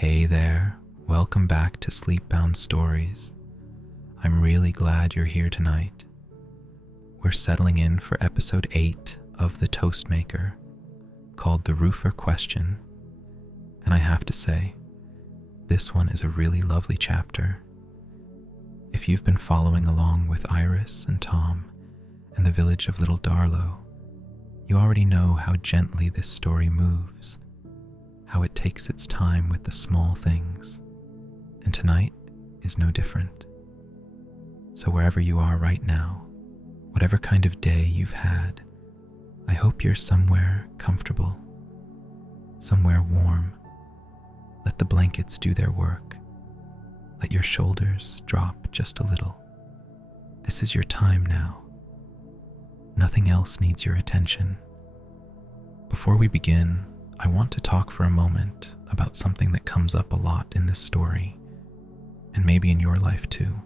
Hey there, welcome back to Sleepbound Stories. I'm really glad you're here tonight. We're settling in for episode 8 of The Toastmaker, called The Roofer Question, and I have to say, this one is a really lovely chapter. If you've been following along with Iris and Tom and the village of Little Darlow, you already know how gently this story moves, how it takes its time with the small things, and tonight is no different. So wherever you are right now, whatever kind of day you've had, I hope you're somewhere comfortable, somewhere warm. Let the blankets do their work. Let your shoulders drop just a little. This is your time now. Nothing else needs your attention. Before we begin, I want to talk for a moment about something that comes up a lot in this story, and maybe in your life too.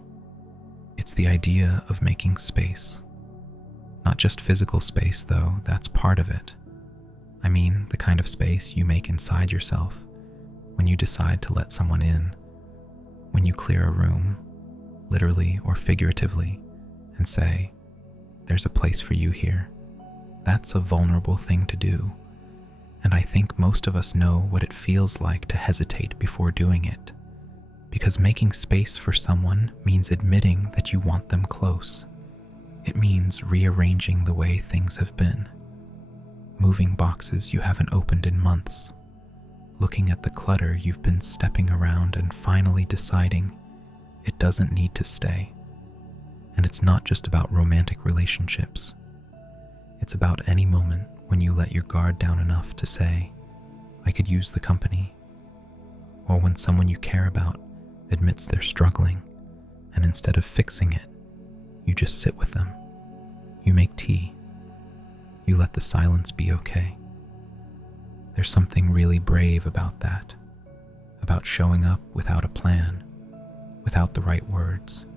It's the idea of making space. Not just physical space though, that's part of it. I mean the kind of space you make inside yourself when you decide to let someone in, when you clear a room, literally or figuratively, and say, there's a place for you here. That's a vulnerable thing to do. And I think most of us know what it feels like to hesitate before doing it, because making space for someone means admitting that you want them close. It means rearranging the way things have been, moving boxes you haven't opened in months, looking at the clutter you've been stepping around and finally deciding it doesn't need to stay. And it's not just about romantic relationships. It's about any moment when you let your guard down enough to say, I could use the company. Or when someone you care about admits they're struggling, and instead of fixing it, you just sit with them. You make tea. You let the silence be okay. There's something really brave about that, about showing up without a plan, without the right words,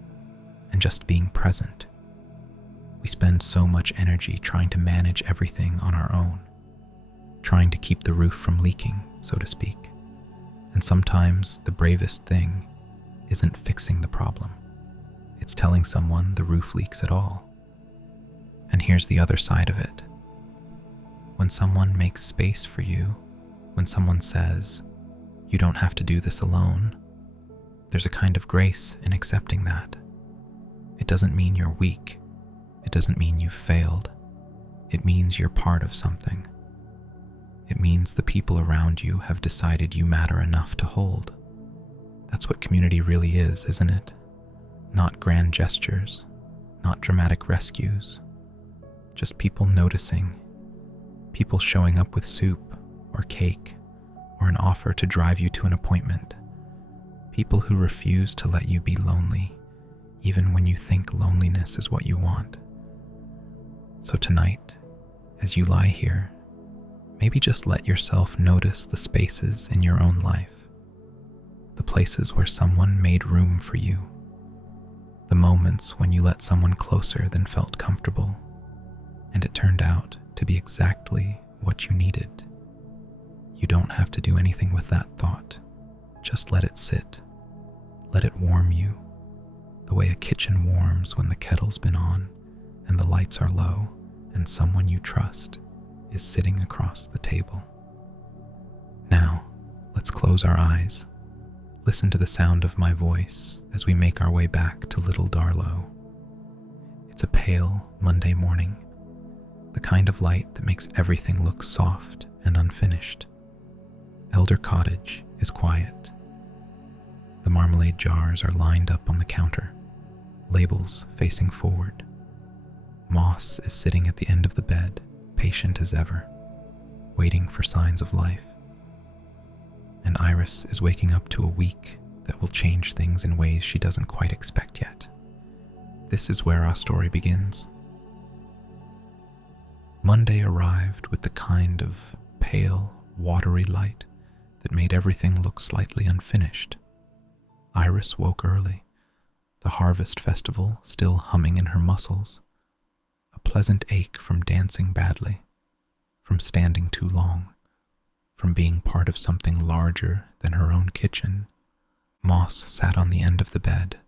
and just being present. We spend so much energy trying to manage everything on our own, trying to keep the roof from leaking, so to speak. And sometimes the bravest thing isn't fixing the problem. It's telling someone the roof leaks at all. And here's the other side of it. When someone makes space for you, when someone says, you don't have to do this alone, there's a kind of grace in accepting that. It doesn't mean you're weak. It doesn't mean you've failed. It means you're part of something. It means the people around you have decided you matter enough to hold. That's what community really is, isn't it? Not grand gestures, not dramatic rescues, just people noticing, people showing up with soup or cake or an offer to drive you to an appointment, people who refuse to let you be lonely, even when you think loneliness is what you want. So tonight, as you lie here, maybe just let yourself notice the spaces in your own life, the places where someone made room for you, the moments when you let someone closer than felt comfortable, and it turned out to be exactly what you needed. You don't have to do anything with that thought. Just let it sit. Let it warm you, the way a kitchen warms when the kettle's been on and the lights are low and someone you trust is sitting across the table. Now, let's close our eyes. Listen to the sound of my voice as we make our way back to Little Darlow. It's a pale Monday morning, the kind of light that makes everything look soft and unfinished. Elder Cottage is quiet. The marmalade jars are lined up on the counter, labels facing forward. Moss is sitting at the end of the bed, patient as ever, waiting for signs of life. And Iris is waking up to a week that will change things in ways she doesn't quite expect yet. This is where our story begins. Monday arrived with the kind of pale, watery light that made everything look slightly unfinished. Iris woke early, the harvest festival still humming in her muscles, a pleasant ache from dancing badly, from standing too long, from being part of something larger than her own kitchen. Moss sat on the end of the bed,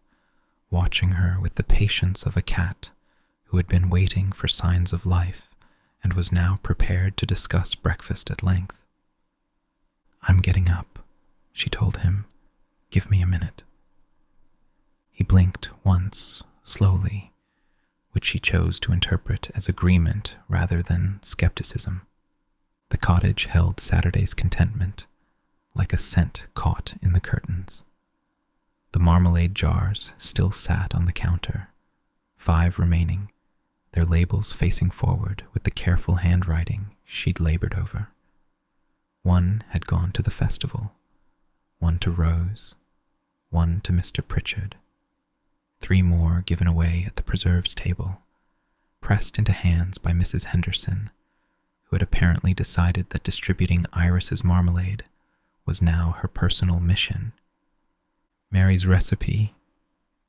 watching her with the patience of a cat who had been waiting for signs of life and was now prepared to discuss breakfast at length. "I'm getting up," she told him. "Give me a minute." He blinked once, slowly, which she chose to interpret as agreement rather than skepticism. The cottage held Saturday's contentment, like a scent caught in the curtains. The marmalade jars still sat on the counter, 5 remaining, their labels facing forward with the careful handwriting she'd labored over. 1 had gone to the festival, 1 to Rose, 1 to Mr. Pritchard. 3 more given away at the preserves table, pressed into hands by Mrs. Henderson, who had apparently decided that distributing Iris's marmalade was now her personal mission. Mary's recipe,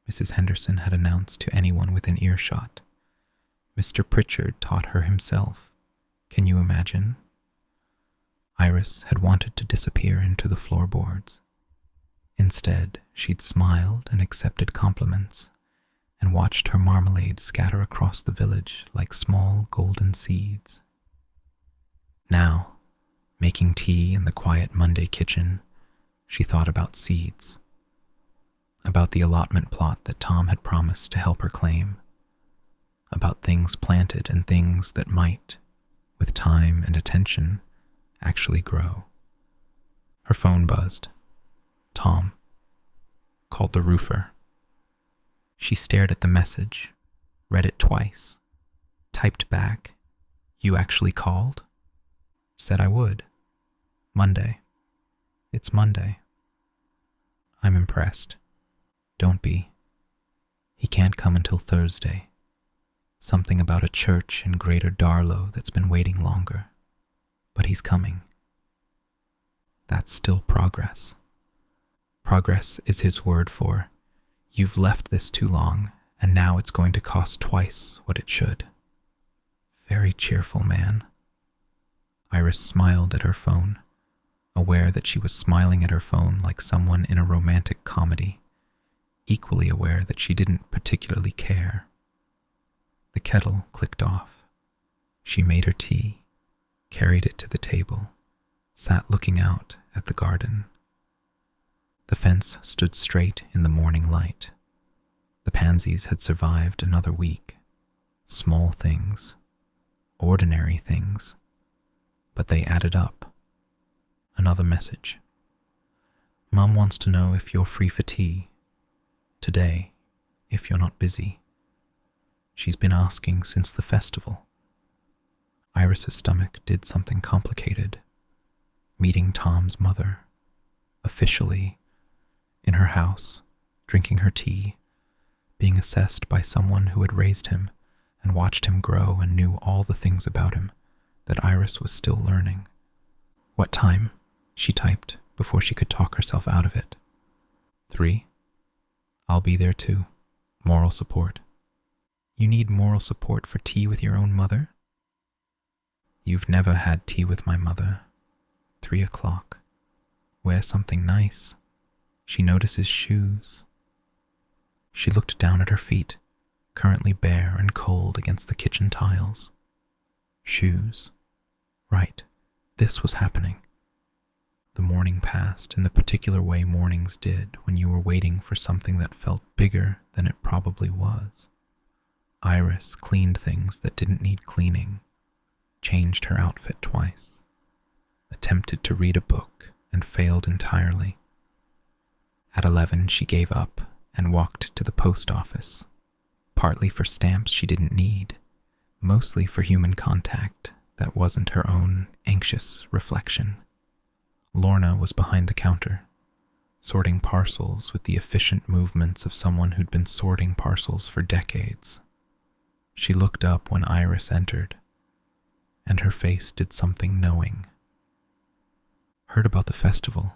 Mrs. Henderson had announced to anyone within earshot. Mr. Pritchard taught her himself. Can you imagine? Iris had wanted to disappear into the floorboards. Instead, she'd smiled and accepted compliments and watched her marmalade scatter across the village like small golden seeds. Now, making tea in the quiet Monday kitchen, she thought about seeds, about the allotment plot that Tom had promised to help her claim, about things planted and things that might, with time and attention, actually grow. Her phone buzzed. Tom called the roofer. She stared at the message, read it twice, typed back, "You actually called?" Said I would. Monday. It's Monday. I'm impressed. Don't be. He can't come until Thursday. Something about a church in Greater Darlow that's been waiting longer. But he's coming. That's still progress. Progress is his word for, you've left this too long, and now it's going to cost twice what it should. Very cheerful man. Iris smiled at her phone, aware that she was smiling at her phone like someone in a romantic comedy, equally aware that she didn't particularly care. The kettle clicked off. She made her tea, carried it to the table, sat looking out at the garden. The fence stood straight in the morning light. The pansies had survived another week. Small things, ordinary things, but they added up. Another message. Mum wants to know if you're free for tea. Today, if you're not busy. She's been asking since the festival. Iris's stomach did something complicated. Meeting Tom's mother, officially, in her house, drinking her tea, being assessed by someone who had raised him and watched him grow and knew all the things about him that Iris was still learning. What time? She typed before she could talk herself out of it. 3. I'll be there too. Moral support. You need moral support for tea with your own mother? You've never had tea with my mother. 3 o'clock. Wear something nice. She notices shoes. She looked down at her feet, currently bare and cold against the kitchen tiles. Shoes. Right, this was happening. The morning passed in the particular way mornings did when you were waiting for something that felt bigger than it probably was. Iris cleaned things that didn't need cleaning, changed her outfit twice, attempted to read a book and failed entirely. At 11 she gave up and walked to the post office, partly for stamps she didn't need, mostly for human contact that wasn't her own anxious reflection. Lorna was behind the counter, sorting parcels with the efficient movements of someone who'd been sorting parcels for decades. She looked up when Iris entered, and her face did something knowing. Heard about the festival,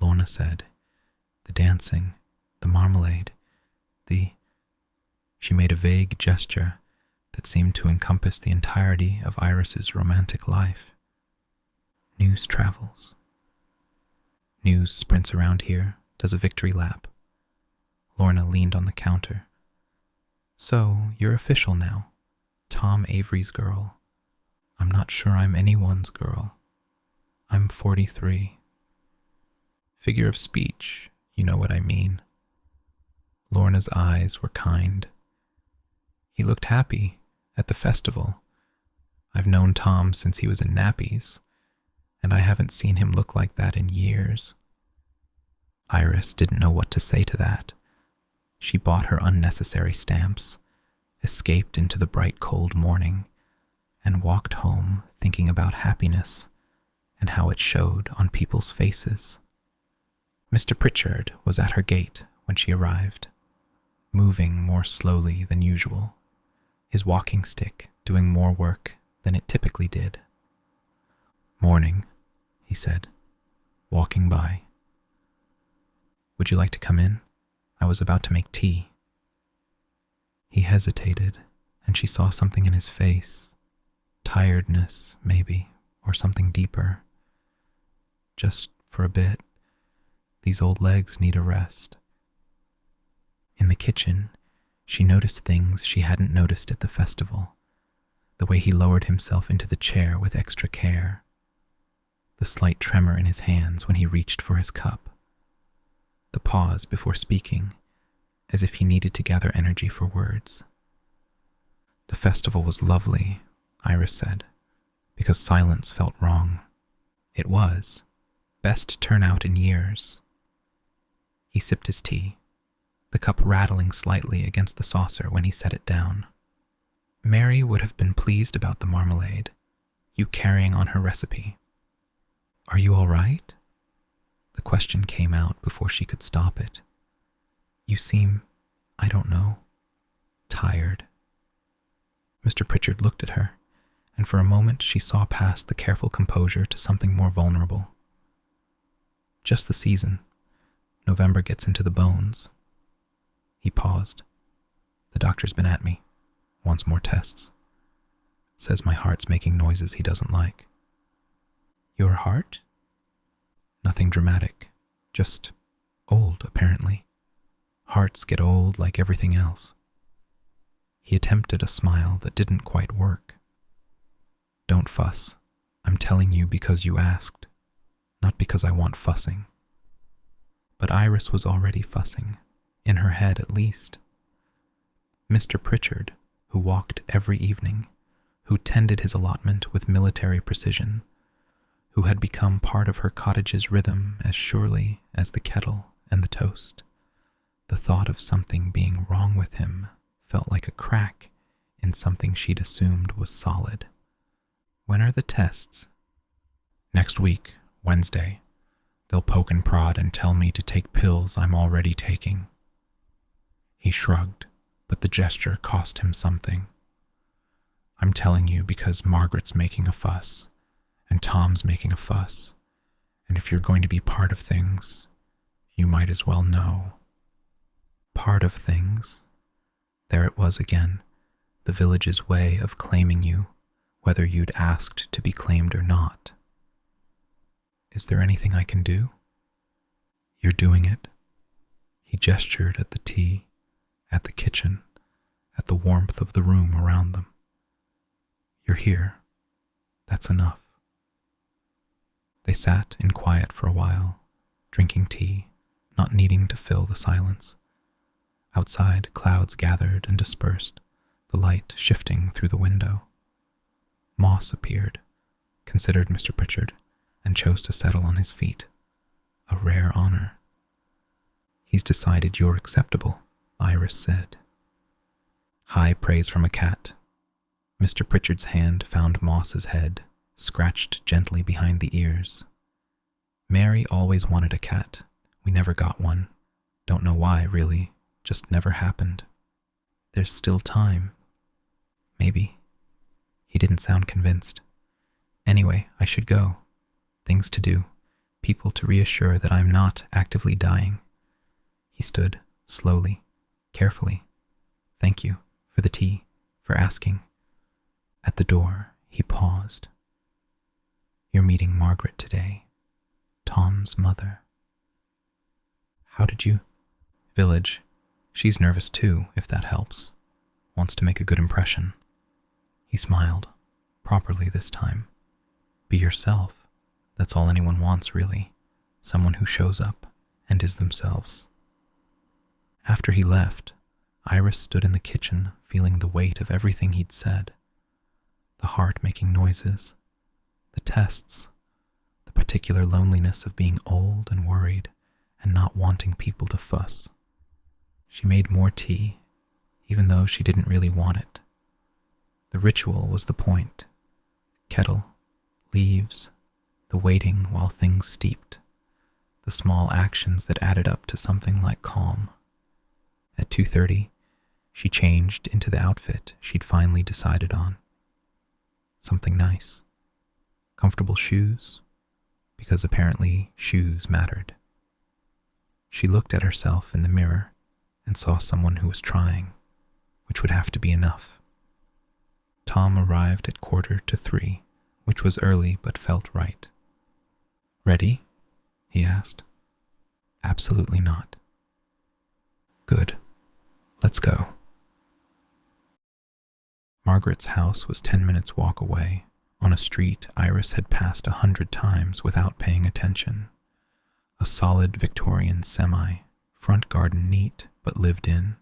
Lorna said. The dancing, the marmalade, She made a vague gesture that seemed to encompass the entirety of Iris's romantic life. New news travels. News sprints around here, does a victory lap. Lorna leaned on the counter. So, you're official now. Tom Avery's girl. I'm not sure I'm anyone's girl. I'm 43. Figure of speech, you know what I mean. Lorna's eyes were kind. He looked happy at the festival. I've known Tom since he was in nappies, and I haven't seen him look like that in years. Iris didn't know what to say to that. She bought her unnecessary stamps, escaped into the bright cold morning, and walked home thinking about happiness and how it showed on people's faces. Mr. Pritchard was at her gate when she arrived, moving more slowly than usual, his walking stick doing more work than it typically did. "Morning," he said, walking by. "Would you like to come in? I was about to make tea." He hesitated, and she saw something in his face. Tiredness, maybe, or something deeper. Just for a bit. These old legs need a rest. In the kitchen, she noticed things she hadn't noticed at the festival. The way he lowered himself into the chair with extra care. The slight tremor in his hands when he reached for his cup. The pause before speaking, as if he needed to gather energy for words. The festival was lovely, Iris said, because silence felt wrong. It was. Best turnout in years. He sipped his tea, the cup rattling slightly against the saucer when he set it down. Mary would have been pleased about the marmalade, you carrying on her recipe. "Are you all right?" The question came out before she could stop it. "You seem, I don't know, tired." Mr. Pritchard looked at her, and for a moment she saw past the careful composure to something more vulnerable. "Just the season. November gets into the bones." He paused. "The doctor's been at me. Wants more tests. Says my heart's making noises he doesn't like." "Your heart?" "Nothing dramatic. Just old, apparently. Hearts get old like everything else." He attempted a smile that didn't quite work. "Don't fuss. I'm telling you because you asked, not because I want fussing." But Iris was already fussing, in her head at least. Mr. Pritchard, who walked every evening, who tended his allotment with military precision, who had become part of her cottage's rhythm as surely as the kettle and the toast. The thought of something being wrong with him felt like a crack in something she'd assumed was solid. "When are the tests?" "Next week, Wednesday. They'll poke and prod and tell me to take pills I'm already taking." He shrugged, but the gesture cost him something. "I'm telling you because Margaret's making a fuss, and Tom's making a fuss, and if you're going to be part of things, you might as well know." Part of things. There it was again, the village's way of claiming you, whether you'd asked to be claimed or not. "Is there anything I can do?" "You're doing it." He gestured at the tea, at the kitchen, at the warmth of the room around them. "You're here. That's enough." They sat in quiet for a while, drinking tea, not needing to fill the silence. Outside, clouds gathered and dispersed, the light shifting through the window. Moss appeared, considered Mr. Pritchard, and chose to settle on his feet. A rare honor. "He's decided you're acceptable," Iris said. High praise from a cat. Mr. Pritchard's hand found Moss's head, scratched gently behind the ears. "Mary always wanted a cat. We never got one. Don't know why, really. Just never happened." "There's still time." "Maybe." He didn't sound convinced. "Anyway, I should go. Things to do. People to reassure that I'm not actively dying." He stood, slowly, carefully. "Thank you, for the tea, for asking." At the door, he paused. You're meeting Margaret today, Tom's mother. How did you? Village. She's nervous too, if that helps. Wants to make a good impression. He smiled, properly this time. Be yourself. That's all anyone wants, really. Someone who shows up and is themselves. After he left, Iris stood in the kitchen, feeling the weight of everything he'd said. The heart making noises, the tests, the particular loneliness of being old and worried and not wanting people to fuss. She made more tea, even though she didn't really want it. The ritual was the point. Kettle, leaves, the waiting while things steeped, the small actions that added up to something like calm. At 2:30, she changed into the outfit she'd finally decided on. Something nice. Comfortable shoes, because apparently shoes mattered. She looked at herself in the mirror and saw someone who was trying, which would have to be enough. Tom arrived at 2:45, which was early but felt right. Ready? He asked. Absolutely not. Good. Let's go. Margaret's house was 10 minutes' walk away, on a street Iris had passed 100 times without paying attention. A solid Victorian semi, front garden neat but lived in.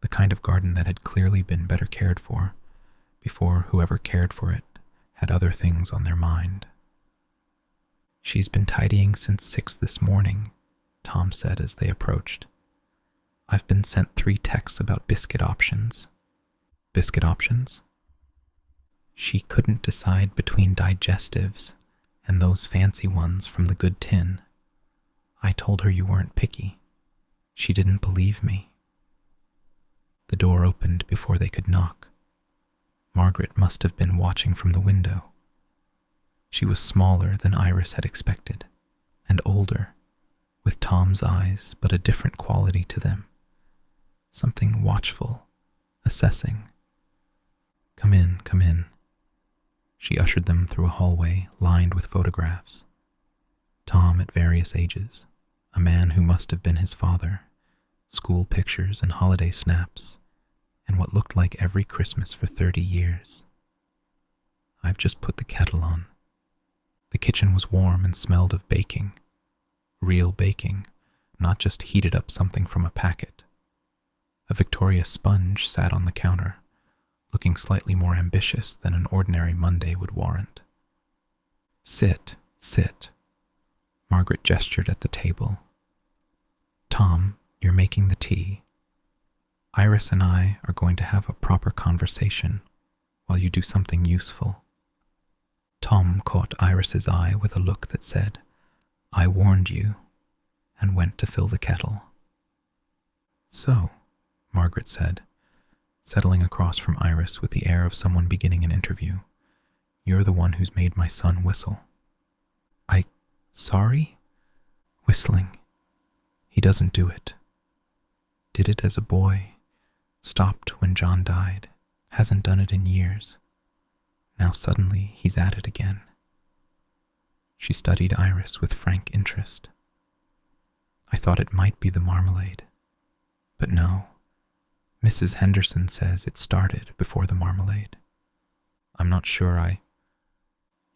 The kind of garden that had clearly been better cared for, before whoever cared for it had other things on their mind. She's been tidying since 6 this morning, Tom said as they approached. I've been sent 3 texts about biscuit options. Biscuit options? She couldn't decide between digestives and those fancy ones from the good tin. I told her you weren't picky. She didn't believe me. The door opened before they could knock. Margaret must have been watching from the window. She was smaller than Iris had expected, and older, with Tom's eyes but a different quality to them. Something watchful, assessing. Come in, come in. She ushered them through a hallway lined with photographs. Tom at various ages, a man who must have been his father, school pictures and holiday snaps, and what looked like every Christmas for 30 years. I've just put the kettle on. The kitchen was warm and smelled of baking. Real baking, not just heated up something from a packet. A Victoria sponge sat on the counter, looking slightly more ambitious than an ordinary Monday would warrant. Sit, sit. Margaret gestured at the table. Tom, you're making the tea. Iris and I are going to have a proper conversation while you do something useful. Tom caught Iris's eye with a look that said, I warned you, and went to fill the kettle. So, Margaret said, settling across from Iris with the air of someone beginning an interview, you're the one who's made my son whistle. Sorry? Whistling. He doesn't do it. Did it as a boy. Stopped when John died. Hasn't done it in years. Now suddenly he's at it again. She studied Iris with frank interest. I thought it might be the marmalade. But no. Mrs. Henderson says it started before the marmalade. I'm not sure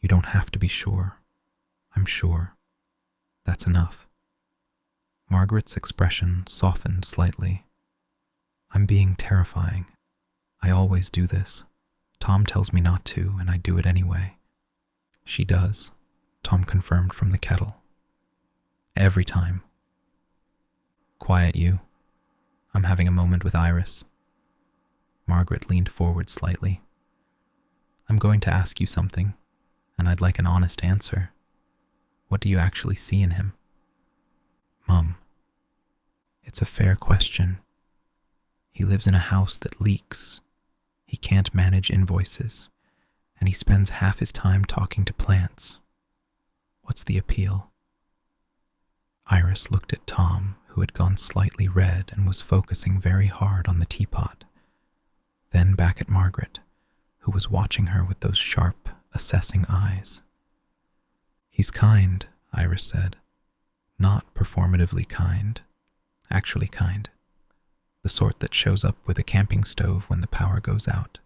You don't have to be sure. I'm sure. That's enough. Margaret's expression softened slightly. I'm being terrifying. I always do this. Tom tells me not to, and I do it anyway. She does, Tom confirmed from the kettle. Every time. Quiet, you. I'm having a moment with Iris. Margaret leaned forward slightly. I'm going to ask you something, and I'd like an honest answer. What do you actually see in him? Mum. It's a fair question. He lives in a house that leaks. He can't manage invoices, and he spends half his time talking to plants. What's the appeal? Iris looked at Tom, who had gone slightly red and was focusing very hard on the teapot, then back at Margaret, who was watching her with those sharp, assessing eyes. He's kind, Iris said. Not performatively kind, actually kind. The sort that shows up with a camping stove when the power goes out.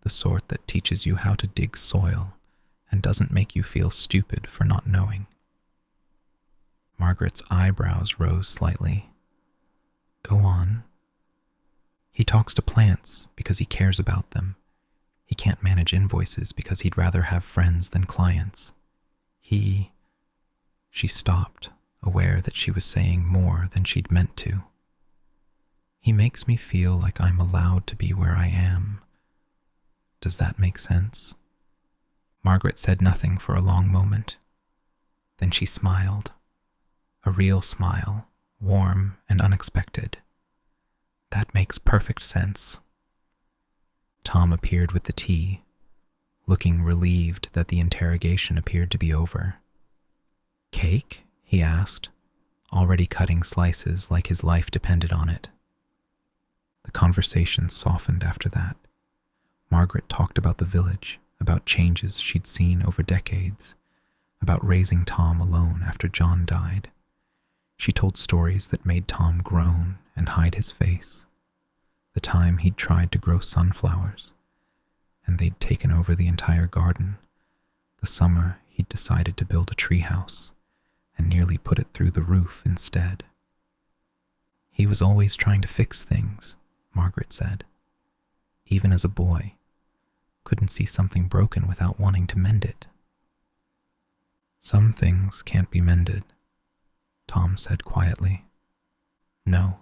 The sort that teaches you how to dig soil and doesn't make you feel stupid for not knowing. Margaret's eyebrows rose slightly. Go on. He talks to plants because he cares about them. He can't manage invoices because he'd rather have friends than clients. She stopped, aware that she was saying more than she'd meant to. He makes me feel like I'm allowed to be where I am. Does that make sense? Margaret said nothing for a long moment. Then she smiled. A real smile, warm and unexpected. That makes perfect sense. Tom appeared with the tea, looking relieved that the interrogation appeared to be over. Cake? He asked, already cutting slices like his life depended on it. The conversation softened after that. Margaret talked about the village, about changes she'd seen over decades, about raising Tom alone after John died. She told stories that made Tom groan and hide his face. The time he'd tried to grow sunflowers, and they'd taken over the entire garden. The summer he'd decided to build a treehouse, and nearly put it through the roof instead. He was always trying to fix things, Margaret said. Even as a boy, couldn't see something broken without wanting to mend it. Some things can't be mended, Tom said quietly. No.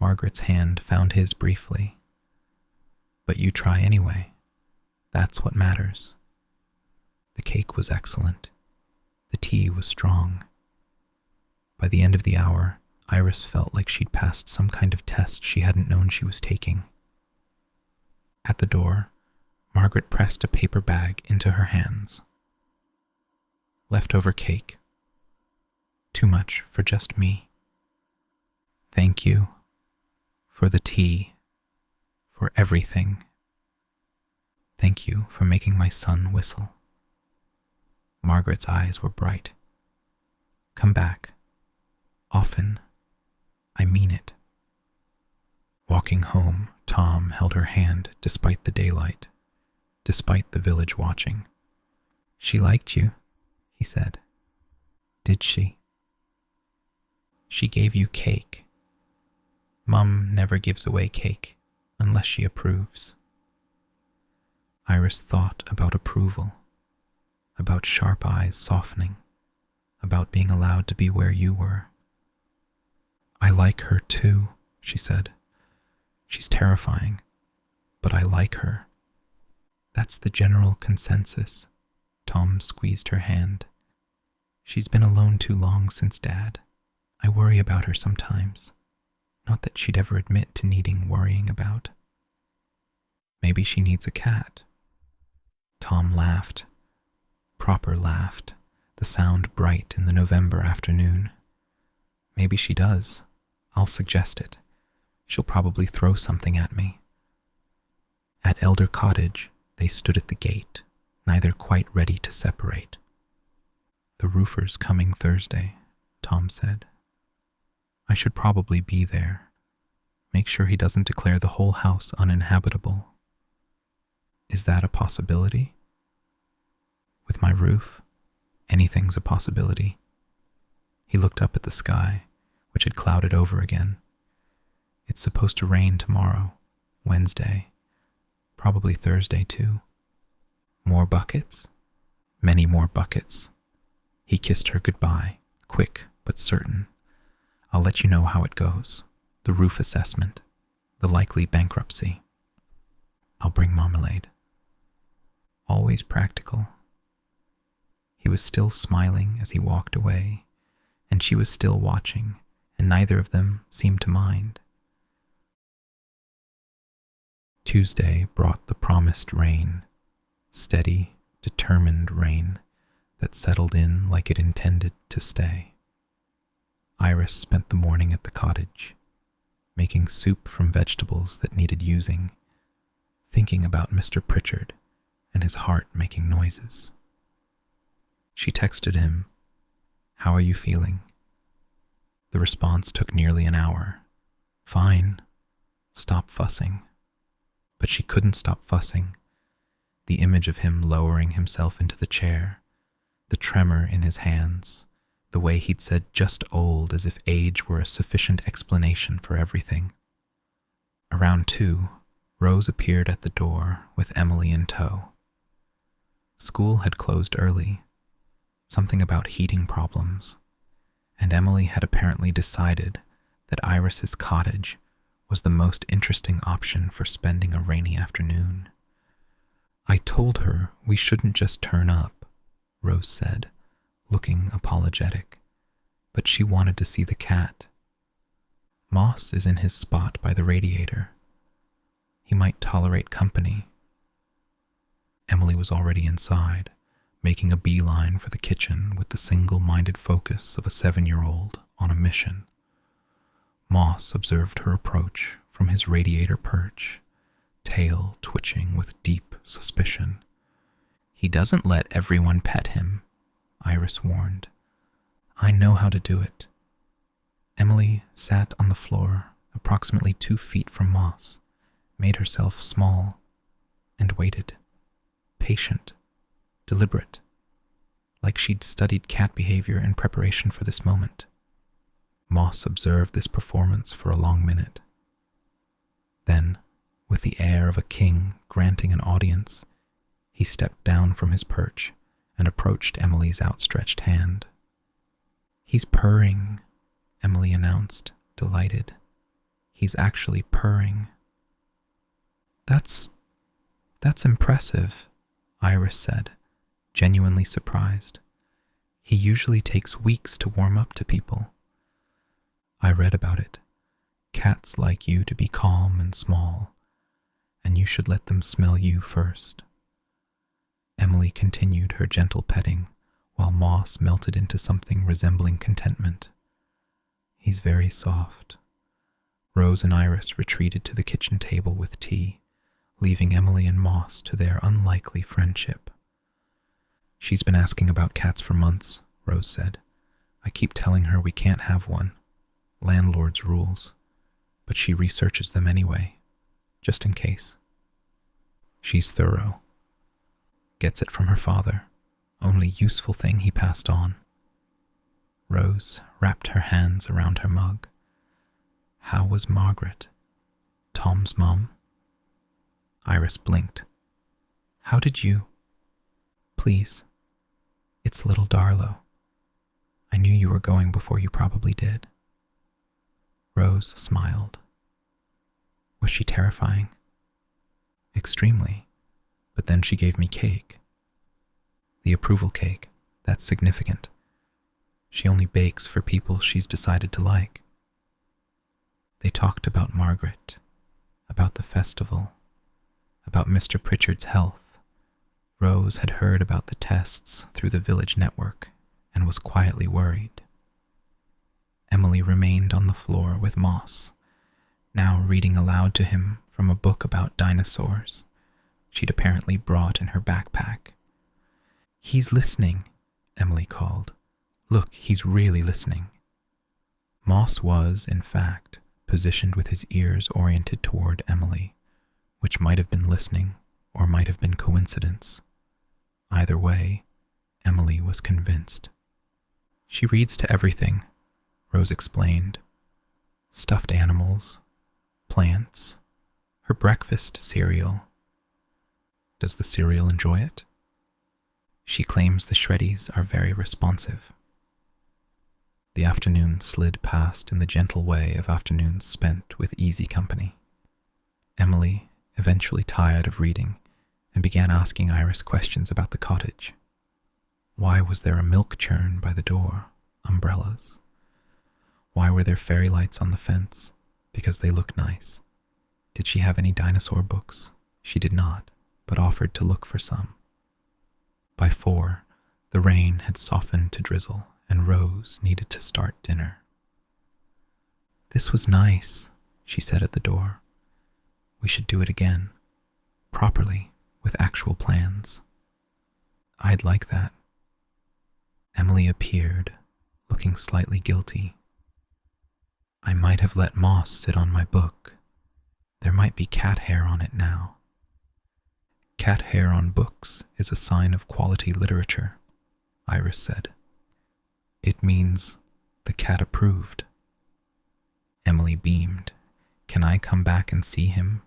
Margaret's hand found his briefly. But you try anyway. That's what matters. The cake was excellent. The tea was strong. By the end of the hour, Iris felt like she'd passed some kind of test she hadn't known she was taking. At the door, Margaret pressed a paper bag into her hands. Leftover cake. Too much for just me. Thank you. For the tea. For everything. Thank you for making my son whistle. Margaret's eyes were bright. Come back. Often. I mean it. Walking home, Tom held her hand despite the daylight, despite the village watching. She liked you, he said. Did she? She gave you cake. Mum never gives away cake unless she approves. Iris thought about approval, about sharp eyes softening, about being allowed to be where you were. I like her too, she said. She's terrifying, but I like her. That's the general consensus. Tom squeezed her hand. She's been alone too long since Dad. I worry about her sometimes. Not that she'd ever admit to needing worrying about. Maybe she needs a cat. Tom laughed. Proper laughed, the sound bright in the November afternoon. Maybe she does. I'll suggest it. She'll probably throw something at me. At Elder Cottage, they stood at the gate, neither quite ready to separate. The roofer's coming Thursday, Tom said. I should probably be there. Make sure he doesn't declare the whole house uninhabitable. Is that a possibility? With my roof, anything's a possibility. He looked up at the sky, which had clouded over again. It's supposed to rain tomorrow, Wednesday, probably Thursday too. More buckets? Many more buckets. He kissed her goodbye, quick but certain. I'll let you know how it goes. The roof assessment, the likely bankruptcy. I'll bring marmalade. Always practical. He was still smiling as he walked away, and she was still watching, and neither of them seemed to mind. Tuesday brought the promised rain, steady, determined rain that settled in like it intended to stay. Iris spent the morning at the cottage, making soup from vegetables that needed using, thinking about Mr. Pritchard and his heart making noises. She texted him, "How are you feeling?" The response took nearly an hour. "Fine. Stop fussing." But she couldn't stop fussing. The image of him lowering himself into the chair, the tremor in his hands, the way he'd said "just old" as if age were a sufficient explanation for everything. Around 2, Rose appeared at the door with Emily in tow. School had closed early, something about heating problems, and Emily had apparently decided that Iris's cottage was the most interesting option for spending a rainy afternoon. "I told her we shouldn't just turn up," Rose said, looking apologetic, "but she wanted to see the cat. Moss is in his spot by the radiator. He might tolerate company." Emily was already inside, making a beeline for the kitchen with the single-minded focus of a 7-year-old on a mission. Moss observed her approach from his radiator perch, tail twitching with deep suspicion. "He doesn't let everyone pet him," Iris warned. "I know how to do it." Emily sat on the floor approximately 2 feet from Moss, made herself small, and waited. Patient, deliberate, like she'd studied cat behavior in preparation for this moment. Moss observed this performance for a long minute. Then, with the air of a king granting an audience, he stepped down from his perch and approached Emily's outstretched hand. "He's purring," Emily announced, delighted. "He's actually purring." That's impressive," Iris said, genuinely surprised. "He usually takes weeks to warm up to people." "I read about it. Cats like you to be calm and small, and you should let them smell you first." Emily continued her gentle petting while Moss melted into something resembling contentment. "He's very soft." Rose and Iris retreated to the kitchen table with tea, leaving Emily and Moss to their unlikely friendship. "She's been asking about cats for months," Rose said. "I keep telling her we can't have one. Landlord's rules. But she researches them anyway, just in case. She's thorough. Gets it from her father. Only useful thing he passed on." Rose wrapped her hands around her mug. "How was Margaret? Tom's mom?" Iris blinked. "How did you—" "Please. It's Little Darlow. I knew you were going before you probably did." Rose smiled. "Was she terrifying?" "Extremely. But then she gave me cake. The approval cake. That's significant. She only bakes for people she's decided to like." They talked about Margaret, about the festival, about Mr. Pritchard's health. Rose had heard about the tests through the village network and was quietly worried. Emily remained on the floor with Moss, now reading aloud to him from a book about dinosaurs she'd apparently brought in her backpack. "He's listening," Emily called. "Look, he's really listening." Moss was, in fact, positioned with his ears oriented toward Emily, which might have been listening or might have been coincidence. Either way, Emily was convinced. "She reads to everything," Rose explained. "Stuffed animals, plants, her breakfast cereal." "Does the cereal enjoy it?" "She claims the Shreddies are very responsive." The afternoon slid past in the gentle way of afternoons spent with easy company. Emily eventually tired of reading and began asking Iris questions about the cottage. Why was there a milk churn by the door? Umbrellas. Why were there fairy lights on the fence? Because they look nice. Did she have any dinosaur books? She did not, but offered to look for some. By 4, the rain had softened to drizzle, and Rose needed to start dinner. "This was nice," she said at the door. "We should do it again, properly, with actual plans." "I'd like that." Emily appeared, looking slightly guilty. I might have let moss sit on my book. There might be cat hair on it now. Cat hair on books is a sign of quality literature, Iris said. It means the cat approved. Emily beamed. Can I come back and see him?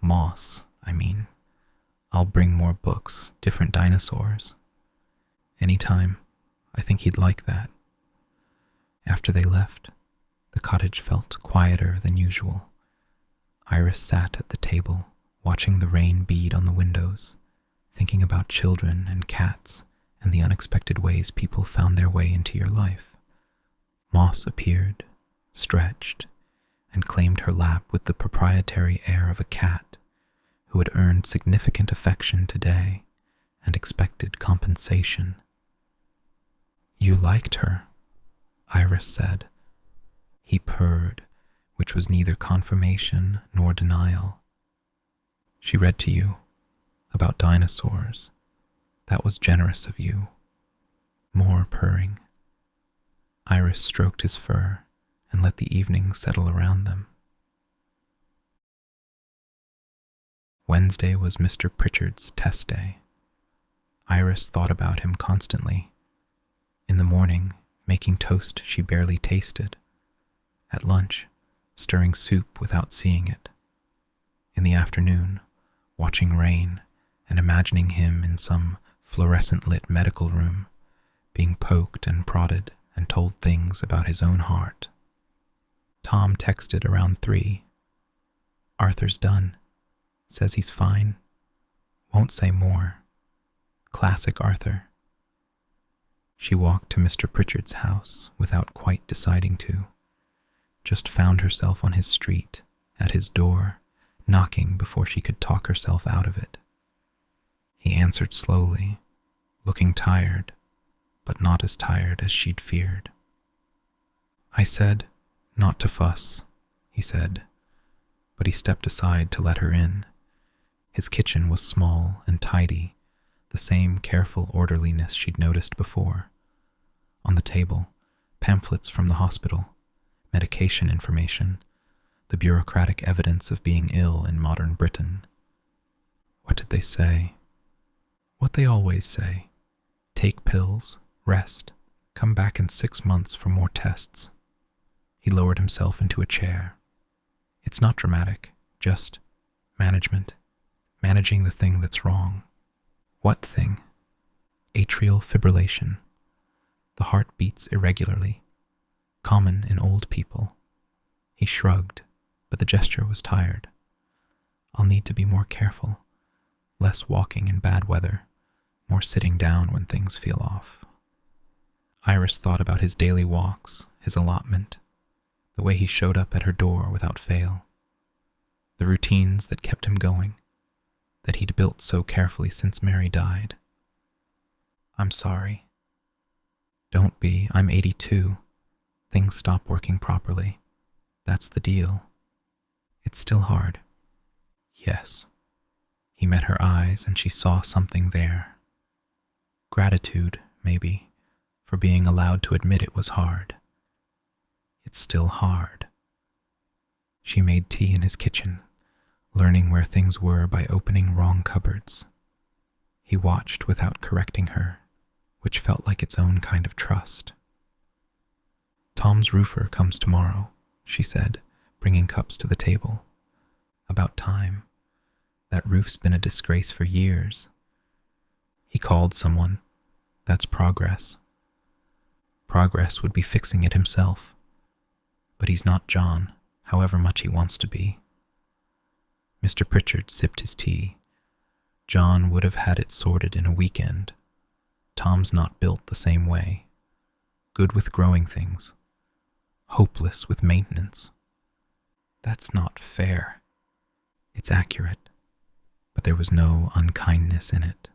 Moss, I mean. I'll bring more books, different dinosaurs. Anytime. I think he'd like that. After they left, the cottage felt quieter than usual. Iris sat at the table, watching the rain bead on the windows, thinking about children and cats and the unexpected ways people found their way into your life. Moss appeared, stretched, and claimed her lap with the proprietary air of a cat who had earned significant affection today and expected compensation. You liked her, Iris said. He purred, which was neither confirmation nor denial. She read to you about dinosaurs. That was generous of you. More purring. Iris stroked his fur and let the evening settle around them. Wednesday was Mr. Pritchard's test day. Iris thought about him constantly. In the morning, making toast she barely tasted. At lunch, stirring soup without seeing it. In the afternoon, watching rain and imagining him in some fluorescent-lit medical room, being poked and prodded and told things about his own heart. Tom texted around 3. Arthur's done. Says he's fine. Won't say more. Classic Arthur. She walked to Mr. Pritchard's house without quite deciding to. Just found herself on his street, at his door, knocking before she could talk herself out of it. He answered slowly, looking tired, but not as tired as she'd feared. I said, not to fuss, he said, but he stepped aside to let her in. His kitchen was small and tidy, the same careful orderliness she'd noticed before. On the table, pamphlets from the hospital, medication information, the bureaucratic evidence of being ill in modern Britain. What did they say? What they always say. Take pills, rest, come back in 6 months for more tests. He lowered himself into a chair. It's not dramatic, just management. Managing the thing that's wrong. What thing? Atrial fibrillation. The heart beats irregularly, common in old people. He shrugged, but the gesture was tired. I'll need to be more careful. Less walking in bad weather, more sitting down when things feel off. Iris thought about his daily walks, his allotment, the way he showed up at her door without fail. The routines that kept him going, that he'd built so carefully since Mary died. I'm sorry. Don't be, I'm 82. Things stop working properly. That's the deal. It's still hard. Yes. He met her eyes and she saw something there. Gratitude, maybe, for being allowed to admit it was hard. It's still hard. She made tea in his kitchen, learning where things were by opening wrong cupboards. He watched without correcting her, which felt like its own kind of trust. Tom's roofer comes tomorrow, she said, bringing cups to the table. About time. That roof's been a disgrace for years. He called someone. That's progress. Progress would be fixing it himself. But he's not John, however much he wants to be. Mr. Pritchard sipped his tea. John would have had it sorted in a weekend. Tom's not built the same way. Good with growing things. Hopeless with maintenance. That's not fair. It's accurate, but there was no unkindness in it.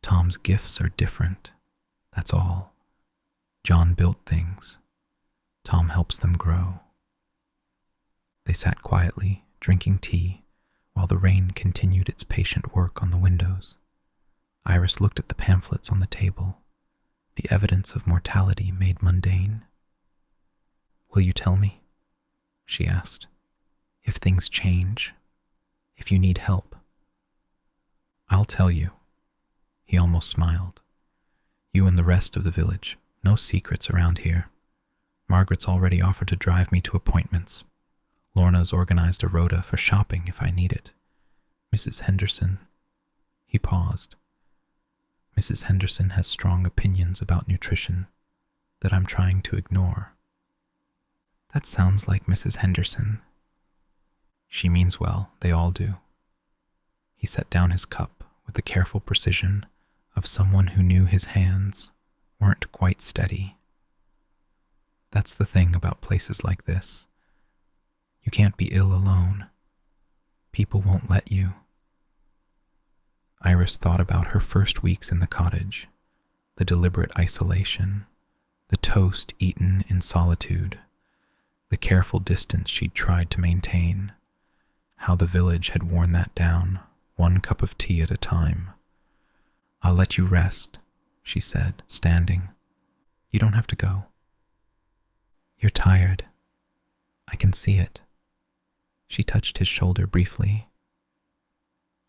Tom's gifts are different, that's all. John built things. Tom helps them grow. They sat quietly, drinking tea, while the rain continued its patient work on the windows. Iris looked at the pamphlets on the table. The the evidence of mortality made mundane. "Will you tell me?" she asked. "If things change, if you need help." "I'll tell you." He almost smiled. "You and the rest of the village, no secrets around here. Margaret's already offered to drive me to appointments. Lorna's organized a rota for shopping if I need it. Mrs. Henderson..." He paused. "Mrs. Henderson has strong opinions about nutrition that I'm trying to ignore." "That sounds like Mrs. Henderson." "She means well, they all do." He set down his cup with the careful precision of someone who knew his hands weren't quite steady. "That's the thing about places like this. You can't be ill alone. People won't let you." Iris thought about her first weeks in the cottage, the deliberate isolation, the toast eaten in solitude, the careful distance she'd tried to maintain, how the village had worn that down, one cup of tea at a time. "I'll let you rest," she said, standing. "You don't have to go." "You're tired. I can see it." She touched his shoulder briefly.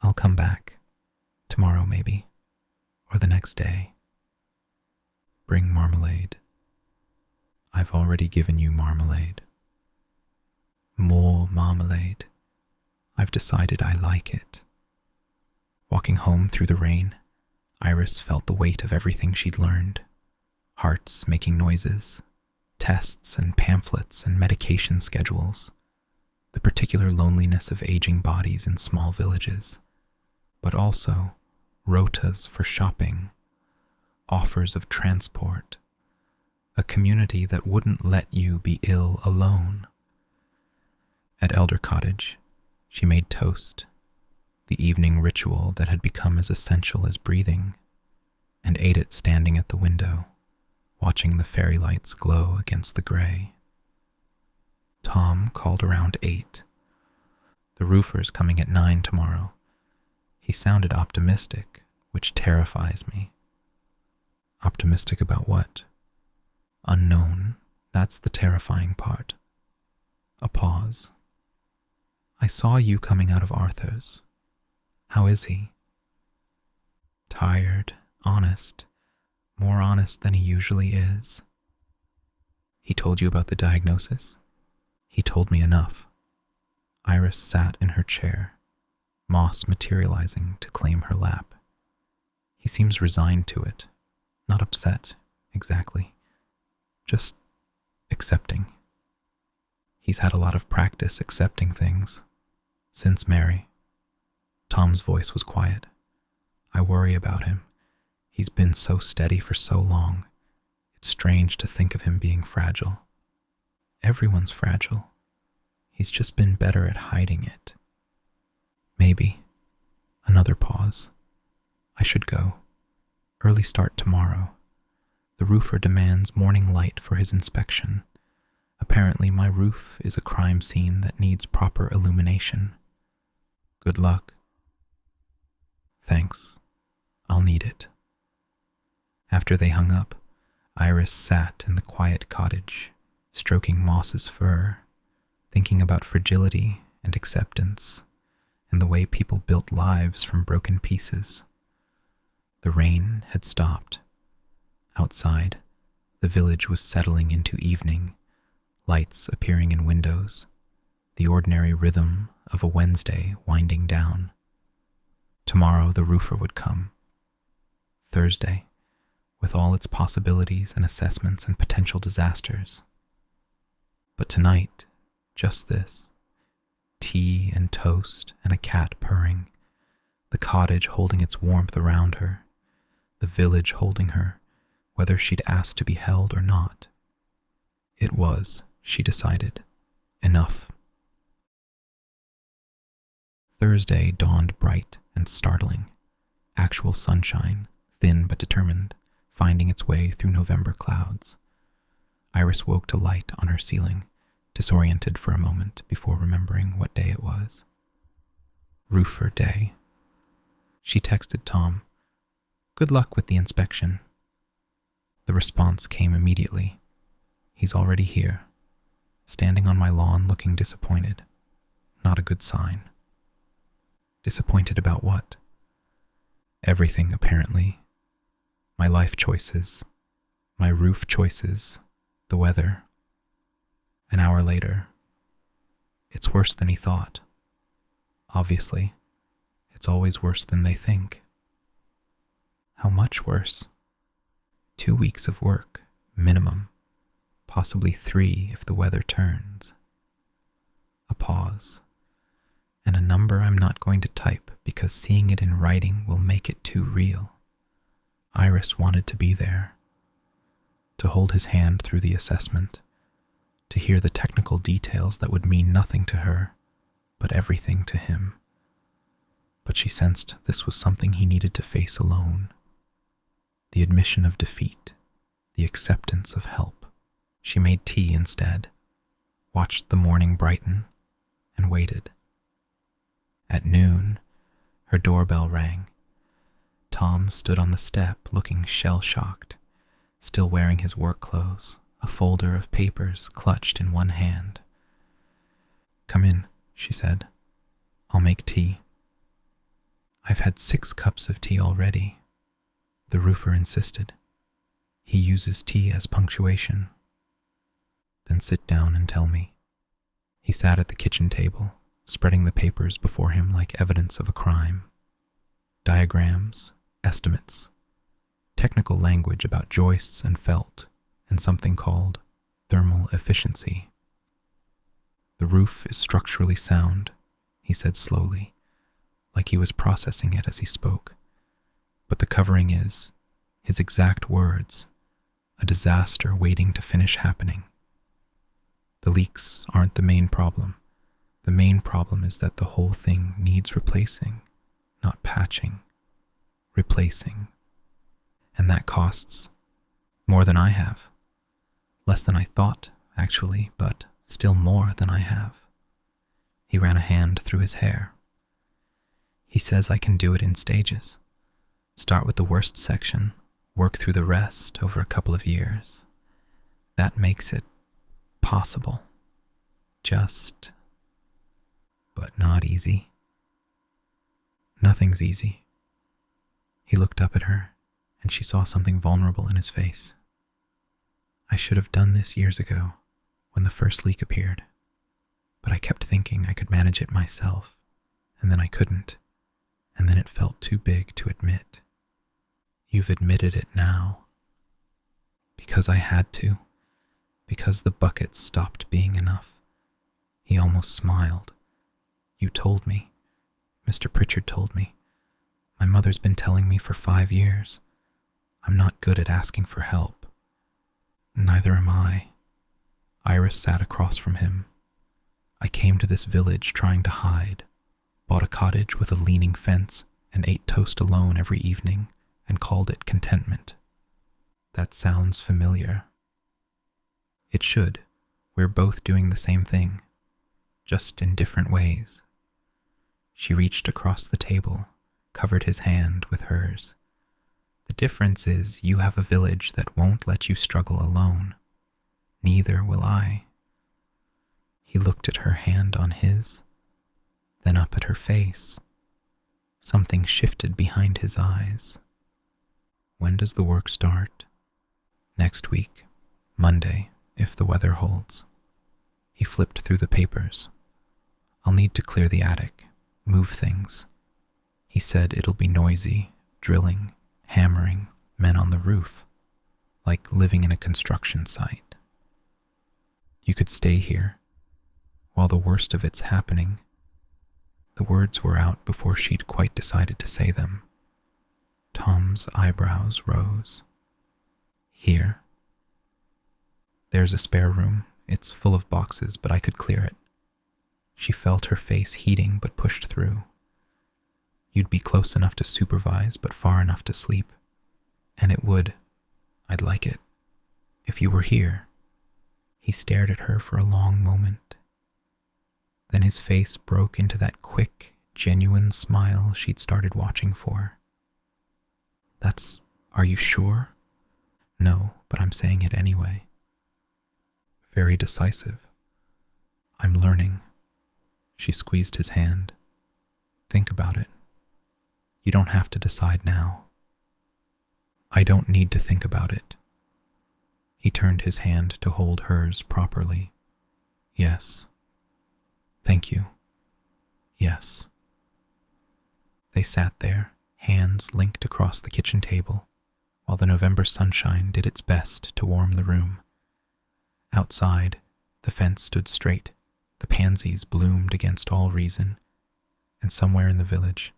"I'll come back. Tomorrow, maybe. Or the next day. Bring marmalade." "I've already given you marmalade." "More marmalade. I've decided I like it." Walking home through the rain, Iris felt the weight of everything she'd learned. Hearts making noises, tests and pamphlets and medication schedules, the particular loneliness of aging bodies in small villages, but also rotas for shopping, offers of transport, a community that wouldn't let you be ill alone. At Elder Cottage, she made toast, the evening ritual that had become as essential as breathing, and ate it standing at the window, watching the fairy lights glow against the gray. Tom called around 8. "The roofer's coming at 9 tomorrow. He sounded optimistic, which terrifies me." "Optimistic about what?" "Unknown. That's the terrifying part." A pause. "I saw you coming out of Arthur's. How is he?" "Tired, honest, more honest than he usually is." "He told you about the diagnosis?" "He told me enough." Iris sat in her chair, moss materializing to claim her lap. "He seems resigned to it, not upset, exactly. Just accepting. He's had a lot of practice accepting things, since Mary." Tom's voice was quiet. "I worry about him. He's been so steady for so long. It's strange to think of him being fragile." "Everyone's fragile. He's just been better at hiding it." "Maybe." Another pause. "I should go. Early start tomorrow. The roofer demands morning light for his inspection. Apparently my roof is a crime scene that needs proper illumination." "Good luck." "Thanks. I'll need it." After they hung up, Iris sat in the quiet cottage, stroking Moss's fur, thinking about fragility and acceptance, and the way people built lives from broken pieces. The rain had stopped. Outside, the village was settling into evening, lights appearing in windows, the ordinary rhythm of a Wednesday winding down. Tomorrow the roofer would come. Thursday, with all its possibilities and assessments and potential disasters. But tonight, just this. Tea and toast and a cat purring, the cottage holding its warmth around her, the village holding her, whether she'd asked to be held or not. It was, she decided, enough. Thursday dawned bright and startling. Actual sunshine, thin but determined, finding its way through November clouds. Iris woke to light on her ceiling, disoriented for a moment before remembering what day it was. Roofer Day. She texted Tom, "Good luck with the inspection." The response came immediately. He's already here, standing on my lawn looking disappointed. Not a good sign. Disappointed about what? Everything, apparently. My life choices, my roof choices, the weather. An hour later, it's worse than he thought. Obviously, it's always worse than they think. How much worse? 2 weeks of work, minimum, possibly 3 if the weather turns. A pause, and a number I'm not going to type because seeing it in writing will make it too real. Iris wanted to be there, to hold his hand through the assessment, to hear the technical details that would mean nothing to her, but everything to him. But she sensed this was something he needed to face alone. The admission of defeat, the acceptance of help. She made tea instead, watched the morning brighten, and waited. At noon, her doorbell rang. Tom stood on the step looking shell-shocked, still wearing his work clothes, a folder of papers clutched in one hand. "Come in," she said. "I'll make tea." "I've had 6 cups of tea already," the roofer insisted. "He uses tea as punctuation." "Then sit down and tell me." He sat at the kitchen table, spreading the papers before him like evidence of a crime. Diagrams, estimates, technical language about joists and felt, and something called thermal efficiency. "The roof is structurally sound," he said slowly, like he was processing it as he spoke. "But the covering is, his exact words, a disaster waiting to finish happening. The leaks aren't the main problem. The main problem is that the whole thing needs replacing, not patching. Replacing. And that costs more than I have. Less than I thought, actually, but still more than I have." He ran a hand through his hair. "He says I can do it in stages. Start with the worst section, work through the rest over a couple of years. That makes it possible. Just, but not easy." "Nothing's easy." He looked up at her, and she saw something vulnerable in his face. "I should have done this years ago, when the first leak appeared. But I kept thinking I could manage it myself, and then I couldn't, and then it felt too big to admit. You've admitted it now." "Because I had to. Because the bucket stopped being enough." He almost smiled. "You told me. Mr. Pritchard told me. My mother's been telling me for 5 years. I'm not good at asking for help." "Neither am I." Iris sat across from him. "I came to this village trying to hide, bought a cottage with a leaning fence, and ate toast alone every evening, and called it contentment. That sounds familiar." "It should. We're both doing the same thing, just in different ways." She reached across the table, covered his hand with hers. "The difference is you have a village that won't let you struggle alone. Neither will I." He looked at her hand on his, then up at her face. Something shifted behind his eyes. "When does the work start?" "Next week, Monday, if the weather holds." He flipped through the papers. "I'll need to clear the attic, move things." He said it'll be noisy, drilling, hammering, men on the roof, like living in a construction site. "You could stay here, while the worst of it's happening." The words were out before she'd quite decided to say them. Tom's eyebrows rose. "Here?" "There's a spare room. It's full of boxes, but I could clear it." She felt her face heating but pushed through. "You'd be close enough to supervise but far enough to sleep. And I'd like it, if you were here." He stared at her for a long moment. Then his face broke into that quick, genuine smile she'd started watching for. "Are you sure?" "No, I'm saying it anyway. Very decisive. I'm learning. She squeezed his hand. Think about it. You don't have to decide now. I don't need to think about it. He turned his hand to hold hers properly. Yes. Thank you. Yes. They sat there, hands linked across the kitchen table, while the November sunshine did its best to warm the room. Outside, the fence stood straight, the pansies bloomed against all reason, and somewhere in the village,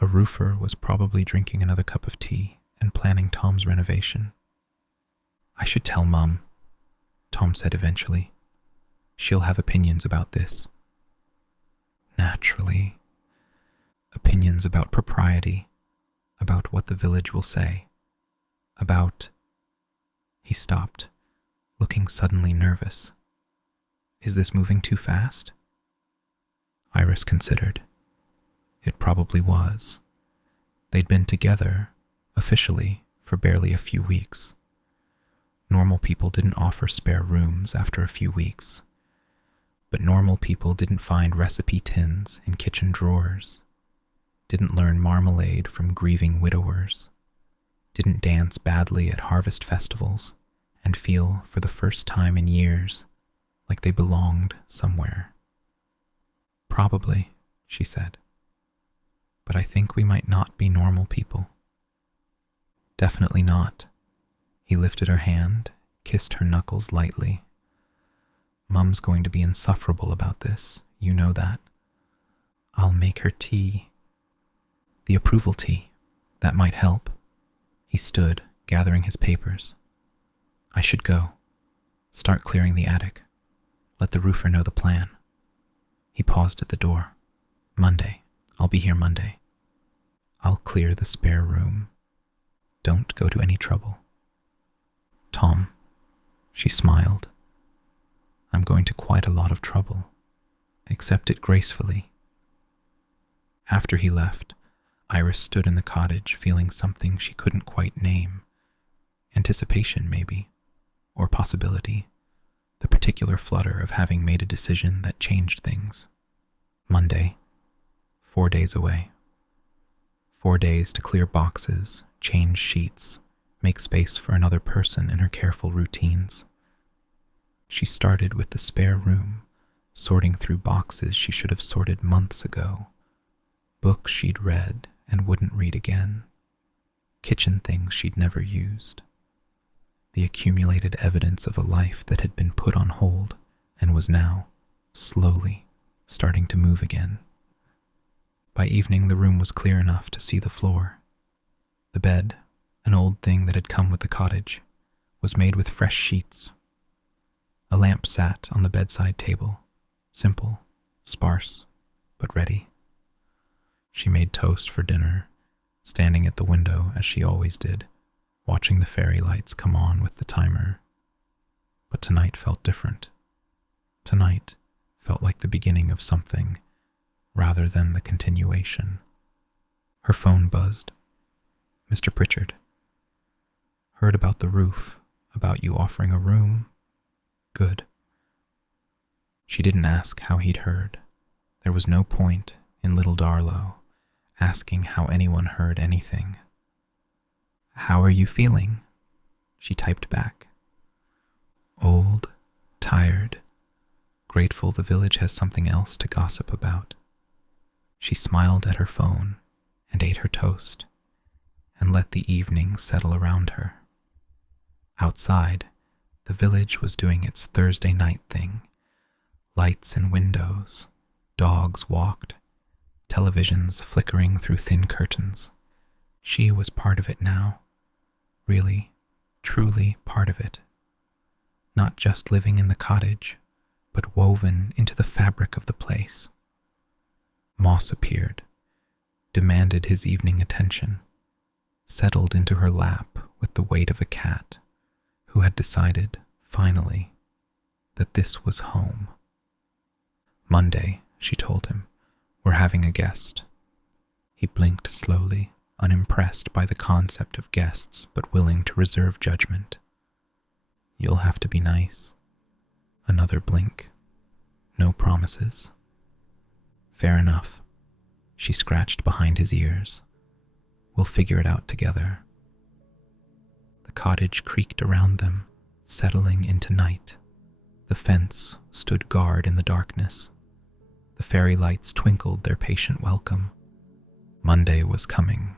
a roofer was probably drinking another cup of tea and planning Tom's renovation. I should tell Mum, Tom said eventually. She'll have opinions about this. Naturally. Opinions about propriety, about what the village will say, about... He stopped, looking suddenly nervous. Is this moving too fast? Iris considered. It probably was. They'd been together, officially, for barely a few weeks. Normal people didn't offer spare rooms after a few weeks. But normal people didn't find recipe tins in kitchen drawers, didn't learn marmalade from grieving widowers, didn't dance badly at harvest festivals, and feel, for the first time in years, like they belonged somewhere. Probably, she said. But I think we might not be normal people. Definitely not. He lifted her hand, kissed her knuckles lightly. Mum's going to be insufferable about this, you know that. I'll make her tea. The approval tea. That might help. He stood, gathering his papers. I should go. Start clearing the attic. Let the roofer know the plan. He paused at the door. Monday. I'll be here Monday. I'll clear the spare room. Don't go to any trouble. Tom. She smiled. I'm going to quite a lot of trouble. Accept it gracefully. After he left, Iris stood in the cottage feeling something she couldn't quite name. Anticipation, maybe, or possibility, the particular flutter of having made a decision that changed things. Monday, 4 days away. 4 days to clear boxes, change sheets, make space for another person in her careful routines. She started with the spare room, sorting through boxes she should have sorted months ago, books she'd read and wouldn't read again, kitchen things she'd never used, the accumulated evidence of a life that had been put on hold and was now, slowly, starting to move again. By evening, the room was clear enough to see the floor. The bed, an old thing that had come with the cottage, was made with fresh sheets. A lamp sat on the bedside table, simple, sparse, but ready. She made toast for dinner, standing at the window as she always did, watching the fairy lights come on with the timer. But tonight felt different. Tonight felt like the beginning of something, rather than the continuation. Her phone buzzed. Mr. Pritchard. Heard about the roof, about you offering a room. Good. She didn't ask how he'd heard. There was no point, in Little Darlow, asking how anyone heard anything. How are you feeling? She typed back. Old, tired, grateful the village has something else to gossip about. She smiled at her phone and ate her toast and let the evening settle around her. Outside, the village was doing its Thursday night thing. Lights in windows, dogs walked, televisions flickering through thin curtains. She was part of it now. Really, truly part of it. Not just living in the cottage, but woven into the fabric of the place. Moss appeared, demanded his evening attention, settled into her lap with the weight of a cat who had decided, finally, that this was home. Monday, she told him, we're having a guest. He blinked slowly, unimpressed by the concept of guests but willing to reserve judgment. You'll have to be nice. Another blink. No promises. Fair enough. She scratched behind his ears. We'll figure it out together. The cottage creaked around them, settling into night. The fence stood guard in the darkness. The fairy lights twinkled their patient welcome. Monday was coming,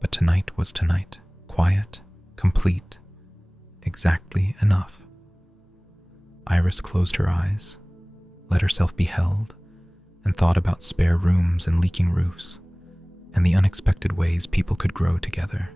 but tonight was tonight, quiet, complete, exactly enough. Iris closed her eyes, let herself be held, and thought about spare rooms and leaking roofs, and the unexpected ways people could grow together.